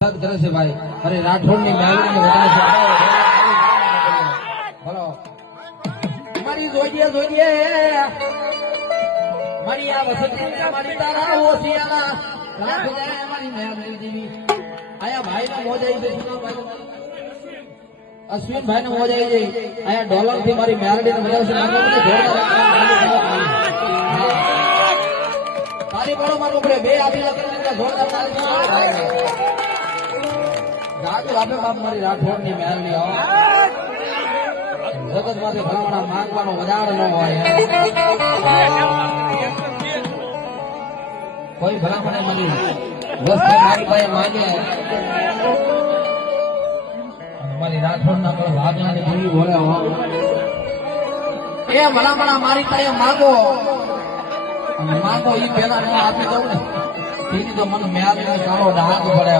કરે છે ભાઈ. અરે રાઠોડ ની મેળવીને વધારે છે. બોલો મારી જોઈએ મારી આ વસતી મારી તારા ઓસિયાના રાખ જાય મારી મેળવી દેવી. આયા ભાઈ ને મોજ આવી ગઈ. અશ્વિન ભાઈ ને મોજ આવી ગઈ. આયા ડોલર થી મારી મેળવી ને વધારે તારી બરો મારું બે આપી જોરદાર જાગુ આપે બાપ મારી રાઠોડ ની મેળવી આવો. જગત માંથી ભલામણા માંગવાનો વધારે ન હોય. કોઈ ભલામણે મળી વસ્તુ મારી પાસે માંગે મારી રાઠોડ ના કોઈ ભાગલા ની ભૂલી બોલે એ ભલામણા મારી પાસે માંગો ઈ પેલા આપી દઉં ને એની તો મને મેળવીને સારો ડાક પડે.